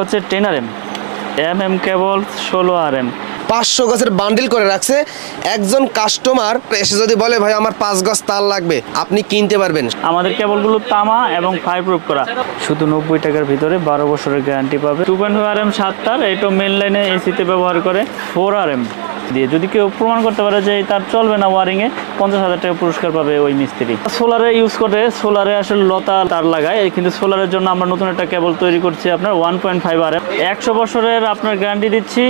হচ্ছে 10 এম কেবল 16 500 গজের বান্ডিল করে রাখছে। একজন কাস্টমার এসে যদি বলে ভাই আমার 5 গজ তার লাগবে, আপনি কিনতে পারবেন। আমাদের কেবলগুলো তামা এবং ফায়ার প্রুফ করা, শুধু 90 টাকার ভিতরে 12 বছরের গ্যারান্টি পাবে। 2.5 7 তার, এটা মেন লাইনে এসিতে ব্যবহার করে। 4 দিয়ে যদি কেউ প্রমাণ করতে পারে যে তার চলবে না ওয়ারিংয়ে, 50,000 টাকা পুরস্কার পাবে ওই মিস্ত্রি। সোলারে ইউজ করে, সোলারে আসলে লতা তার লাগায়, কিন্তু সোলারের জন্য আমরা নতুন একটা কেবল তৈরি করছি আপনার 1.5 100 বছরের আপনার গ্যারান্টি দিচ্ছি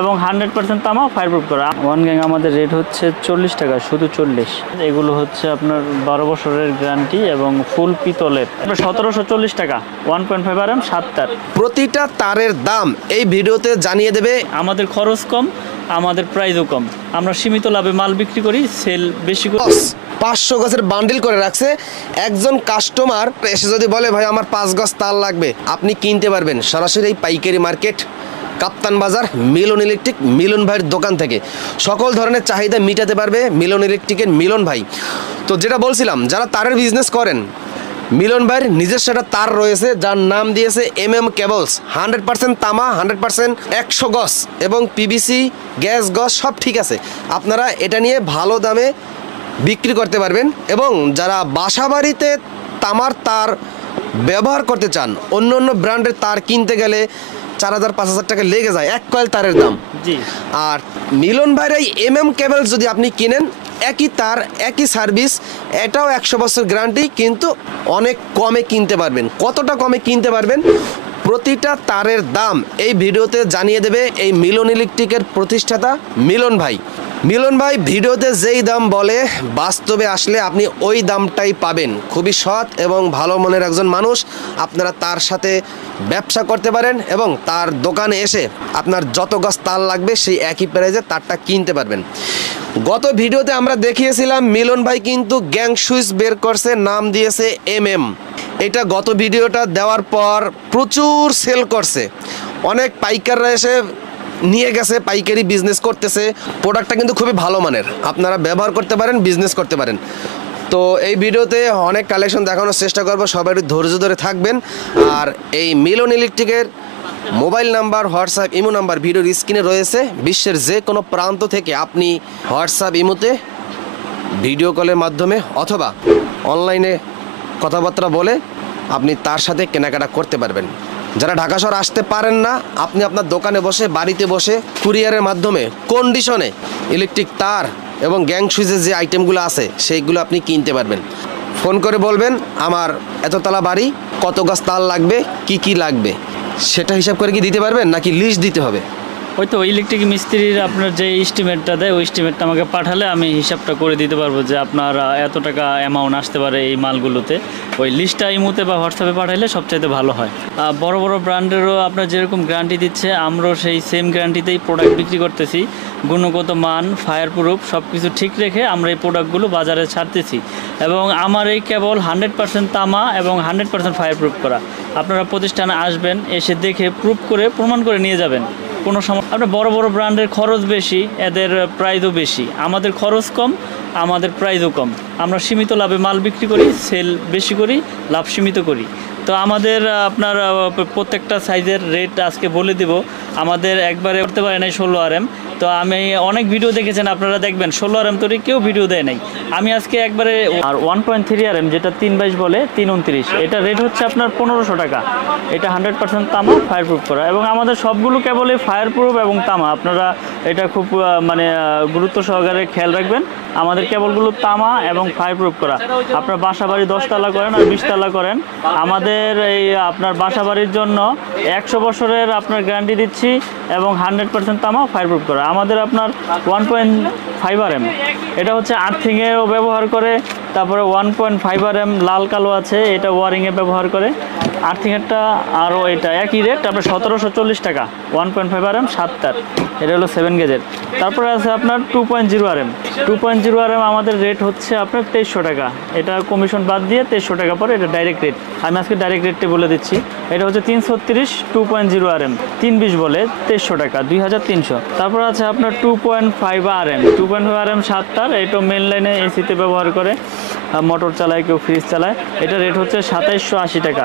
এবং 100% তামা ফায়ার প্রুফ করা। ওয়ান গ্যাং আমাদের রেট হচ্ছে 40 টাকা, শুধু 40। এগুলো হচ্ছে আপনার 12 বছরের গ্যারান্টি এবং ফুল পিতলের, 1740 টাকা। 1.5 7 তার। প্রতিটা তারের দাম এই ভিডিওতে জানিয়ে দেবে। আমাদের খরচ কম, আমাদের প্রাইসও কম, আমরা সীমিত লাভে মাল বিক্রি করি, সেল বেশি করি। 500 গজের বান্ডিল করে রাখছে। একজন কাস্টমার এসে যদি বলে ভাই আমার 5 গজ তার লাগবে, আপনি কিনতে পারবেন সরাসরি এই পাইকারি মার্কেট কাপ্তান বাজার মিলন ইলেকট্রিক মিলন ভাইয়ের দোকান থেকে। সকল ধরনের চাহিদা মিটাতে পারবে মিলন ইলেকট্রিকের মিলন ভাই। তো যেটা বলছিলাম, যারা তারের বিজনেস করেন, মিলন ভাইয়ের নিজস্ব একটা তার রয়েছে যার নাম দিয়েছে কেবলস। 100% তামা, 100% 100 গজ এবং পিভিসি গ্যাস গজ সব ঠিক আছে। আপনারা এটা নিয়ে ভালো দামে বিক্রি করতে পারবেন। এবং যারা বাসাবাড়িতে তামার তার ব্যবহার করতে চান, অন্য অন্য ব্র্যান্ডের তার কিনতে গেলে 4,000-5,000 টাকা লেগে যায় এক কয়েল তারের দাম। জি। আর মিলন ভাইয়ের এই কেবলস যদি আপনি কিনেন, একই তার একই সার্ভিস, এটাও 100 বছর গ্যারান্টি, কিন্তু অনেক কমে কিনতে পারবেন। কতটা কমে কিনতে পারবেন প্রতিটা তারের দাম এই ভিডিওতে জানিয়ে দেবে এই মিলন ইলেকট্রিকের প্রতিষ্ঠাতা মিলন ভাই। মিলন ভাই ভিডিওতে যেই দাম বলে, বাস্তবে আসলে আপনি ওই দামটাই পাবেন। খুবই সৎ এবং ভালো মনের একজন মানুষ। আপনারা তার সাথে ব্যবসা করতে পারেন এবং তার দোকানে এসে আপনার যত গজ তার লাগবে সেই একই প্রাইজে তারটা কিনতে পারবেন। গত ভিডিওতে আমরা দেখিয়েছিলাম মিলন ভাই কিন্তু গ্যাং সুইচ বের করছে, নাম দিয়েছে এটা গত ভিডিওটা দেওয়ার পর প্রচুর সেল করছে। অনেক পাইকাররা এসে নিয়ে গেছে, পাইকারি বিজনেস করতেছে। প্রোডাক্টটা কিন্তু খুবই ভালো মানের, আপনারা ব্যবহার করতে পারেন, বিজনেস করতে পারেন। তো এই ভিডিওতে অনেক কালেকশন দেখানোর চেষ্টা করবো, সবাই ধৈর্য ধরে থাকবেন। আর এই মিলন ইলেকট্রিকের mobile number, WhatsApp, imo number ভিডিওর স্ক্রিনে রয়েছে। বিশ্বের যে কোনো প্রান্ত থেকে আপনি হোয়াটসঅ্যাপ, ইমোতে ভিডিও কলের মাধ্যমে অথবা অনলাইনে কথাবার্তা বলে আপনি তার সাথে কেনাকাটা করতে পারবেন। যারা ঢাকা শহর আসতে পারেন না, আপনি আপনার দোকানে বসে, বাড়িতে বসে কুরিয়ারের মাধ্যমে কন্ডিশনে ইলেকট্রিক তার এবং গ্যাং সুইচের যে আইটেমগুলো আছে সেইগুলো আপনি কিনতে পারবেন। ফোন করে বলবেন আমার এততলা বাড়ি, কত গাছ তার লাগবে, কি লাগবে, সেটা হিসাব করে কি দিতে পারবেন নাকি লিস্ট দিতে হবে? ওই তো ইলেকট্রিক মিস্ত্রির আপনার যে এস্টিমেটটা দেয়, ওই এস্টিমেটটা আমাকে পাঠালে আমি হিসাবটা করে দিতে পারবো যে আপনার এত টাকা অ্যামাউন্ট আসতে পারে এই মালগুলোতে। ওই লিস্টটা ইমোতে বা হোয়াটসঅ্যাপে পাঠাইলে সবচাইতে ভালো হয়। বড় বড় ব্র্যান্ডেরও আপনার যেরকম গ্যারান্টি দিচ্ছে, আমরাও সেই সেম গ্যারান্টিতেই প্রোডাক্ট বিক্রি করতেছি। গুণগত মান, ফায়ার প্রুফ সব কিছু ঠিক রেখে আমরা এই প্রোডাক্টগুলো বাজারে ছাড়তেছি। এবং আমার এই কেবল 100% তামা এবং 100% ফায়ার প্রুফ করা। আপনারা প্রতিষ্ঠানে আসবেন, এসে দেখে প্রুফ করে প্রমাণ করে নিয়ে যাবেন, কোনো সমস্যা। আপনার বড় বড় ব্র্যান্ডের খরচ বেশি, এদের প্রাইসও বেশি। আমাদের খরচ কম, আমাদের প্রাইসও কম, আমরা সীমিত লাভে মাল বিক্রি করি, সেল বেশি করি, লাভ সীমিত করি। তো আমাদের আপনার প্রত্যেকটা সাইজের রেট আজকে বলে দেব। আমাদের একবারে করতে পারে নাই 16 তো আমি অনেক ভিডিও দেখেছেন, আপনারা দেখবেন 16 তৈরি কেউ ভিডিও দেয় নাই। আমি আজকে একবারে। আর 1.3 যেটা 322 বলে 329, এটা রেট হচ্ছে আপনার 1500 টাকা। এটা 100% তামা, ফায়ার প্রুফ করা। এবং আমাদের সবগুলো কেবলই ফায়ার প্রুফ এবং তামা, আপনারা এটা খুব মানে গুরুত্ব সহকারে খেয়াল রাখবেন। আমাদের কেবলগুলো তামা এবং ফায়ার প্রুফ করা। আপনার বাসা বাড়ি 10 তলা করেন আর 20 তলা করেন, আমাদের এই আপনার বাসা বাড়ির জন্য 100 বছরের আপনার গ্যারান্টি দিচ্ছি এবং 100% তামা, ফায়ার প্রুফ করা। আমাদের আপনার 1.5 এটা হচ্ছে আর্থিংয়েও ব্যবহার করে। তারপরে 1.5 লাল কালো আছে, এটা ওয়ারিংয়ে ব্যবহার করে। আর্থিংয়েরটা আরও এটা একই রেট, আপনার 1740 টাকা। 1.5 7 তার, এটা হলো 7 গেজের। তারপরে আছে আপনার 2.0 আমাদের রেট হচ্ছে আপনার 2300 টাকা। এটা কমিশন বাদ দিয়ে 2300 টাকা পরে, এটা ডাইরেক্ট রেট। আমি আজকে ডাইরেক্ট রেটটি বলে দিচ্ছি। এটা হচ্ছে 336 2.0 320 বলে 2300 টাকা, 2300। তারপর আছে আপনার 2.5 2.5 7 তার, এটা মেন লাইনে এসিতে ব্যবহার করে। মোটর চালায়, কেউ ফ্রিজ চালায়। এটা রেট হচ্ছে 2780 টাকা।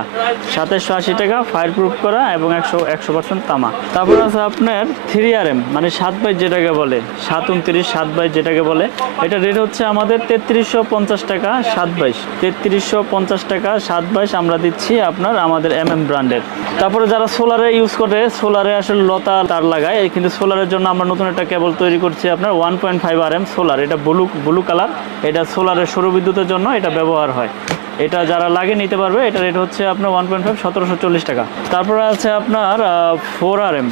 2780 টাকা, ফায়ার প্রুফ করা এবং 100% তামা। তারপর আছে আপনার 3RM মানে 7/22 যেটাকে বলে, 729 7/22 যেটাকে বলে। এটা রেট হচ্ছে আমাদের 3350 টাকা 7/22, 3350 টাকা 7/22 আমরা দিচ্ছি আপনার আমাদের ব্র্যান্ডের। তারপরে যারা সোলারে ইউজ করে, সোলারে আসলে লতা তার লাগায়, কিন্তু সোলারের জন্য আমরা নতুন একটা কেবল তৈরি করছি আপনার 1.5 RM সোলার। এটা ব্লু কালার, এটা সোলারের সৌর বিদ্যুতের জন্য এটা ব্যবহার হয়। এটা যারা লাগে নিতে পারবে। এটা রেট হচ্ছে আপনার 1.5 1740 টাকা। তারপরে আছে আপনার 4RM।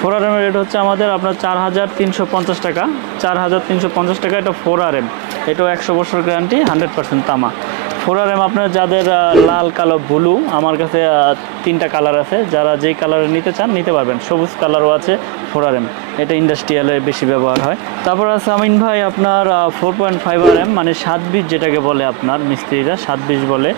4RM এর রেট হচ্ছে আমাদের আপনার 4350 টাকা, 4350 টাকা। এটা 4RM, এটাও 100 বছর গ্যারান্টি, 100% তামা। 4RM আপনার যাদের লাল, কালো, ব্লু, আমার কাছে 3টা কালার আছে, যারা যেই কালারে নিতে চান নিতে পারবেন। সবুজ কালারও আছে 4RM, এটা ইন্ডাস্ট্রিয়ালে বেশি ব্যবহার হয়। তারপর আছে আমিন ভাই আপনার 4.5 RM মানে 720 যেটাকে বলে আপনার মিস্ত্রিরা 720 বলে,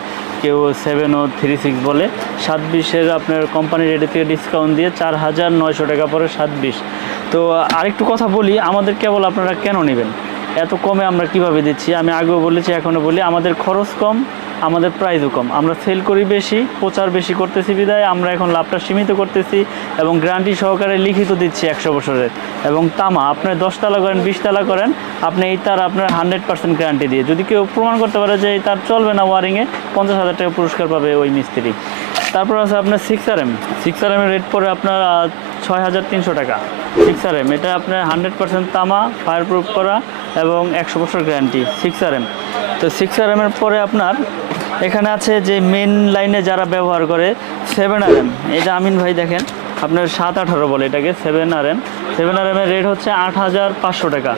কেউ 7036 বলে। 720-এর আপনার কোম্পানি রেট থেকে ডিসকাউন্ট দিয়ে 4900 টাকা পরে 720। তো আরেকটু কথা বলি, আমাদের কেবল আপনারা কেন নেবেন? এত কমে আমরা কিভাবে দিচ্ছি? আমি আগেও বলেছি, এখনও বলি, আমাদের খরচ কম, আমাদের প্রাইসও কম। আমরা সেল করি বেশি, প্রচার বেশি করতেছি বিদায় আমরা এখন লাভটা সীমিত করতেছি এবং গ্যারান্টি সহকারে লিখিত দিচ্ছি 100 বছরের। এবং তামা আপনি 10 তালা করেন, 20 তালা করেন, আপনি এই তার আপনার 100% গ্যারান্টি দিয়ে, যদি কেউ প্রমাণ করতে পারে যে এই তার চলবে না ওয়ারিংয়ে, 50,000 টাকা পুরস্কার পাবে ওই মিস্ত্রি। তারপর আছে আপনার 6RM। 6RM এর রেট পড়ে আপনার 6300 টাকা। 6RM এটা আপনার 100% তামা, ফায়ার প্রুফ করা এবং 100 বছর গ্যারান্টি 6RM। তো 6RM এর পরে আপনার এখানে আছে যে মেন লাইনে যারা ব্যবহার করে 7RM। এটা আমিন ভাই দেখেন আপনার 718 বলে এটাকে 7RM। 7RM এর রেট হচ্ছে 8500 টাকা,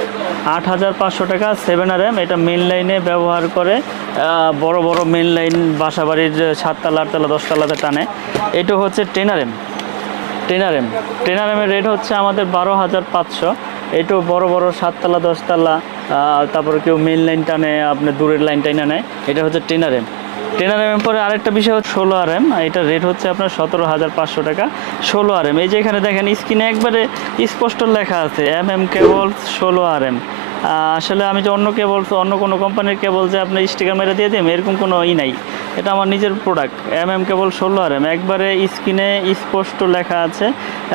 8500 টাকা 7RM। এটা মেন লাইনে ব্যবহার করে, বড় বড় মেন লাইন, বাসাবাড়ির 7 তালা 8 তালা 10 তালাতে টানে। এটা হচ্ছে 10RM। 10RM এর রেট হচ্ছে আমাদের 12500। এটাও বড় বড় 7 তালা 10 তালা, তারপরে কেউ মেন লাইন টানে, আপনার দূরের লাইন টাইনা নেয়। এটা হচ্ছে 10RM। 10RM পরে আরেকটা বিষয় হচ্ছে 16RM। এটা রেট হচ্ছে আপনার 17500 টাকা 16RM। এই যে এখানে দেখেন স্ক্রিনে একবারে স্পষ্ট লেখা আছে কেবল 16RM। আসলে আমি যে অন্য কেবলস, অন্য কোনো কোম্পানির কেবল যে আপনি স্টিকার মেরে দিয়ে দিন এরকম কোনো নাই। এটা আমার নিজের প্রোডাক্ট কেবল 16RM, একবারে স্ক্রিনে স্পষ্ট লেখা আছে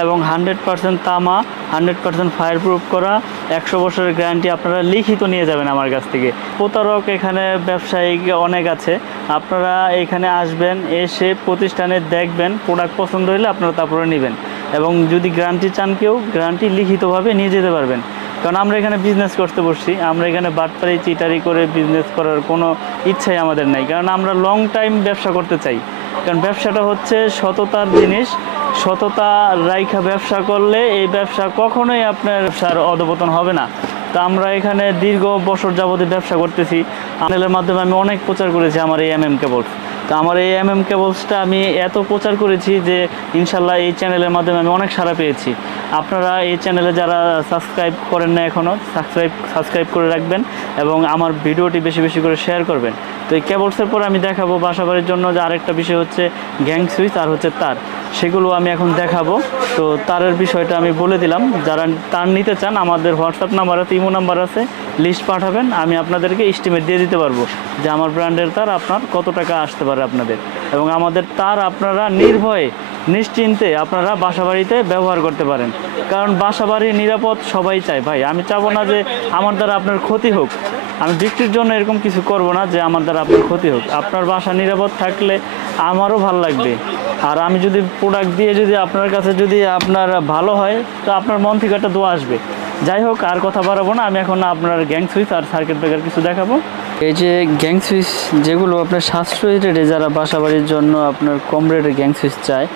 এবং 100% তামা, 100% ফায়ার প্রুফ করা, 100 বছরের গ্যারান্টি। আপনারা লিখিত নিয়ে যাবেন আমার কাছ থেকে। প্রতারক এখানে ব্যবসায়ী অনেক আছে, আপনারা এখানে আসবেন, এসে প্রতিষ্ঠানে দেখবেন, প্রোডাক্ট পছন্দ হলে আপনারা তারপরে নেবেন। এবং যদি গ্যারান্টি চান কেউ, গ্যারান্টি লিখিতভাবে নিয়ে যেতে পারবেন। কারণ আমরা এখানে বিজনেস করতে বসছি, আমরা এখানে বাটপারি চিটারি করে বিজনেস করার কোনো ইচ্ছাই আমাদের নাই। কারণ আমরা লং টাইম ব্যবসা করতে চাই। কারণ ব্যবসাটা হচ্ছে সততার জিনিস, সততা রাইখা ব্যবসা করলে এই ব্যবসা কখনোই আপনার ব্যবসার অধপতন হবে না। তো আমরা এখানে দীর্ঘ বছর যাবতীয় ব্যবসা করতেছি। চ্যানেলের মাধ্যমে আমি অনেক প্রচার করেছি আমার এই কেবলস। তো আমার এই কেবলসটা আমি এত প্রচার করেছি যে ইনশাল্লাহ এই চ্যানেলের মাধ্যমে আমি অনেক সাড়া পেয়েছি। আপনারা এই চ্যানেলে যারা সাবস্ক্রাইব করেন না এখনও, সাবস্ক্রাইব করে রাখবেন এবং আমার ভিডিওটি বেশি বেশি করে শেয়ার করবেন। তো এই কেবলসের পর আমি দেখাবো বাসাবাড়ির জন্য যে আরেকটা বিষয় হচ্ছে গ্যাং সুইচ আর হচ্ছে তার, সেগুলো আমি এখন দেখাবো। তো তারের বিষয়টা আমি বলে দিলাম, যারা তার নিতে চান আমাদের হোয়াটসঅ্যাপ নাম্বার আছে, ইমো নাম্বার আছে, লিস্ট পাঠাবেন, আমি আপনাদেরকে এস্টিমেট দিয়ে দিতে পারবো যে আমার ব্র্যান্ডের তার আপনার কত টাকা আসতে পারে আপনাদের। এবং আমাদের তার আপনারা নির্ভয়ে নিশ্চিন্তে আপনারা বাসাবাড়িতে ব্যবহার করতে পারেন। কারণ বাসাবাড়ি নিরাপদ সবাই চায় ভাই। আমি চাবো না যে আমার দ্বারা আপনার ক্ষতি হোক, আমি বিক্রির জন্য এরকম কিছু করব না যে আমার দ্বারা আপনার ক্ষতি হোক। আপনার বাসা নিরাপদ থাকলে আমারও ভালো লাগবে। আর আমি যদি প্রোডাক্ট দিয়ে যদি আপনার কাছে যদি আপনার ভালো হয়, তো আপনার মন থেকে একটা দোয়া আসবে। যাই হোক, আর কথা বাড়াবো না, আমি এখন আপনার গ্যাং সুইচ আর সার্কিট ব্রেকার কিছু দেখাবো। এই যে গ্যাং সুইচ যেগুলো আপনার সাশ্রয়ী রেটে, যারা বাসা বাড়ির জন্য আপনার কম রেটে গ্যাং সুইচ চায়,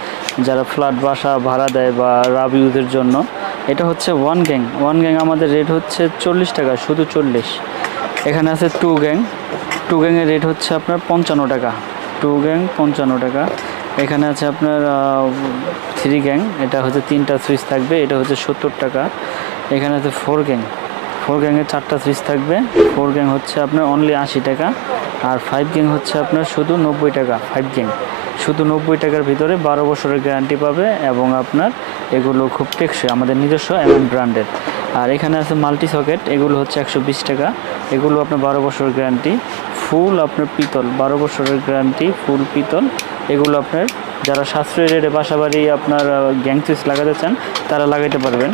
যারা ফ্ল্যাট বাসা ভাড়া দেয় বা রাব ইউজের জন্য, এটা হচ্ছে ওয়ান গ্যাং। আমাদের রেট হচ্ছে 40 টাকা, শুধু 40। এখানে আছে টু গ্যাংয়ের রেট হচ্ছে আপনার 55 টাকা, 55 টাকা। এখানে আছে আপনার 3 গ্যাং, এটা হচ্ছে 3টা সুইচ থাকবে, এটা হচ্ছে 70 টাকা। এখানে আছে 4 গ্যাংয়ের 4টা সুইচ থাকবে, 4 গ্যাং হচ্ছে আপনার অনলি 80 টাকা। আর 5 গ্যাং হচ্ছে আপনার শুধু 90 টাকা। 5 গ্যাং শুধু 90 টাকার ভিতরে 12 বছরের গ্যারান্টি পাবে এবং আপনার এগুলো খুব টেকসই, আমাদের নিজস্ব ব্র্যান্ডের। আর এখানে আছে মাল্টি সকেট, এগুলো হচ্ছে 120 টাকা, এগুলো আপনার 12 বছরের গ্যারান্টি। ফুল আপনার পিতল, 12 বছরের গ্যারান্টি, ফুল পিতল। এগুলো আপনার যারা সাশ্রয়ী রেটে বাসাবাড়ি আপনার গ্যাং সুইচ লাগাতে চান তারা লাগাইতে পারবেন।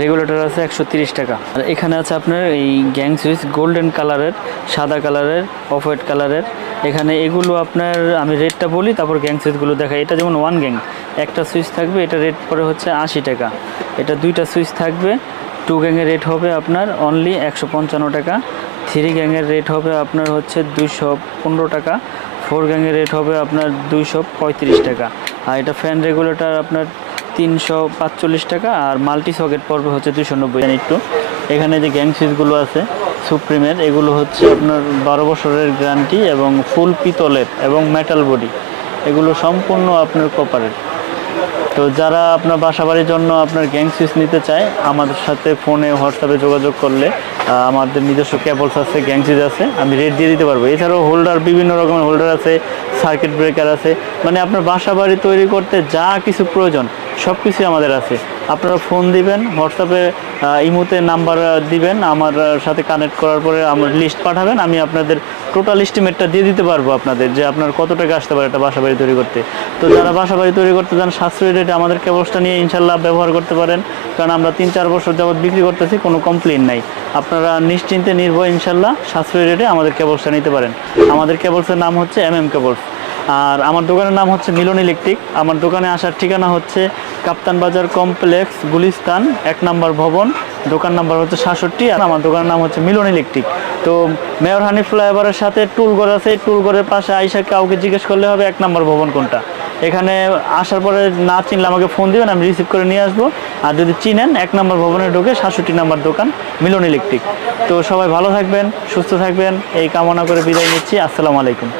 রেগুলেটর আছে 130 টাকা। আর এখানে আছে আপনার এই গ্যাং সুইচ গোল্ডেন কালারের, সাদা কালারের, অফ হোয়াইট কালারের। এখানে এগুলো আপনার আমি রেটটা বলি, তারপর গ্যাং সুইচগুলো দেখাই। এটা যেমন 1 গ্যাং, একটা সুইচ থাকবে, এটা রেট পড়ে হচ্ছে 80 টাকা। এটা 2টা সুইচ থাকবে, 2 গ্যাংয়ের রেট হবে আপনার অনলি 155 টাকা। 3 গ্যাংয়ের রেট হবে আপনার হচ্ছে 215 টাকা। 4 গ্যাংয়ের রেট হবে আপনার 235 টাকা। আর এটা ফ্যান রেগুলেটর আপনার 345 টাকা। আর মাল্টি সকেট পড়বে হচ্ছে 290। একটু এখানে যে গ্যাং সুইচগুলো আছে সুপ্রিমের, এগুলো হচ্ছে আপনার 12 বছরের গ্যারান্টি এবং ফুল পিতলের এবং মেটাল বডি। এগুলো সম্পূর্ণ আপনার কপারের। তো যারা আপনার বাসাবাড়ির জন্য আপনার গ্যাং সুইচ নিতে চায় আমাদের সাথে ফোনে হোয়াটসঅ্যাপে যোগাযোগ করলে আমাদের নিজস্ব কেবলস আছে, গ্যাং সুইচ আছে, আমি রেট দিয়ে দিতে পারবো। এছাড়াও হোল্ডার, বিভিন্ন রকমের হোল্ডার আছে, সার্কিট ব্রেকার আছে, মানে আপনার বাসাবাড়ি তৈরি করতে যা কিছু প্রয়োজন সব কিছুই আমাদের আছে। আপনারা ফোন দিবেন, হোয়াটসঅ্যাপে ইমোতে নাম্বার দিবেন, আমার সাথে কানেক্ট করার পরে আমার লিস্ট পাঠাবেন, আমি আপনাদের টোটাল এস্টিমেটটা দিয়ে দিতে পারবো আপনাদের, যে আপনার কত টাকা আসতে পারে একটা বাসাবাড়ি তৈরি করতে। তো যারা বাসাবাড়ি তৈরি করতে চান সাশ্রয়ী রেটে আমাদের কেবলসটা নিয়ে ইনশাল্লাহ ব্যবহার করতে পারেন, কারণ আমরা 3-4 বছর যাবত বিক্রি করতেছি, কোনো কমপ্লেন নাই। আপনারা নিশ্চিন্তে নির্ভয় ইনশাল্লাহ সাশ্রয়ী রেটে আমাদের কেবলসটা নিতে পারেন। আমাদের কেবলসের নাম হচ্ছে কেবলস। আর আমার দোকানের নাম হচ্ছে মিলন ইলেকট্রিক। আমার দোকানে আসার ঠিকানা হচ্ছে কাপ্তান বাজার কমপ্লেক্স, গুলিস্তান 1 নম্বর ভবন, দোকান নাম্বার হচ্ছে 67। আর আমার দোকানের নাম হচ্ছে মিলন ইলেকট্রিক। তো মেয়র হানি ফ্লাইওভারের সাথে টুলঘর আছে, টুলঘরের পাশে আইসা কাউকে জিজ্ঞেস করলে হবে 1 নম্বর ভবন কোনটা। এখানে আসার পরে না চিনলে আমাকে ফোন দিবেন, আমি রিসিভ করে নিয়ে আসবো। আর যদি চিনেন 1 নম্বর ভবনে ঢুকে 67 নম্বর দোকান মিলন ইলেকট্রিক। তো সবাই ভালো থাকবেন, সুস্থ থাকবেন, এই কামনা করে বিদায় নিচ্ছি। আসসালামু আলাইকুম।